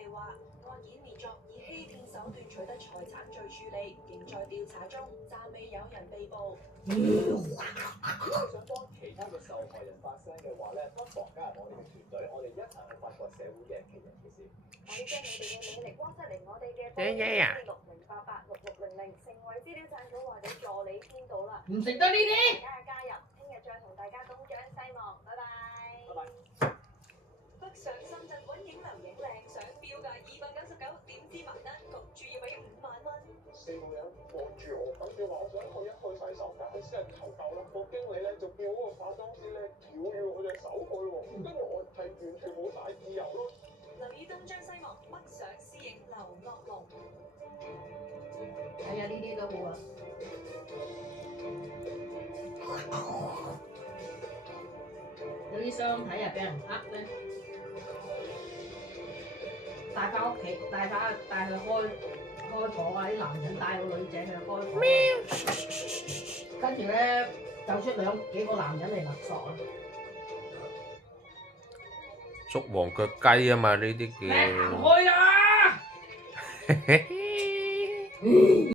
哋話案件列作以欺騙手段取得財產罪處理，仍在調查中，暫未有人被捕。想幫其他嘅受害人發聲嘅話咧，不妨加入我哋嘅團隊，我哋一齊去發掘社會嘅奇人奇事。可以將你哋嘅履歷 WhatsApp 嚟我哋嘅60886600，成為資料站組或者助理編導啦。唔食得呢啲。大家嘅加入，聽日再同大家東張西望，拜拜。拜拜。北上深圳揾影樓影靚相標價299，點知埋單焗住要俾5萬蚊。4個人望住我，咁佢話我想去一去洗手間，佢先係求救啦。個經理咧就叫嗰個化妝師咧翹住佢隻手去喎，跟住我係完全冇晒自由咯。留意東張西望，北上私影劉惡龍。係啊，呢啲都好啊。有啲相睇啊，俾人呃咧，帶翻屋企，帶去開房啊！啲男人帶個女仔去開房，跟住咧走出幾個男人嚟勒索啊！捉黃腳雞啊嘛，呢啲行叫。開啦！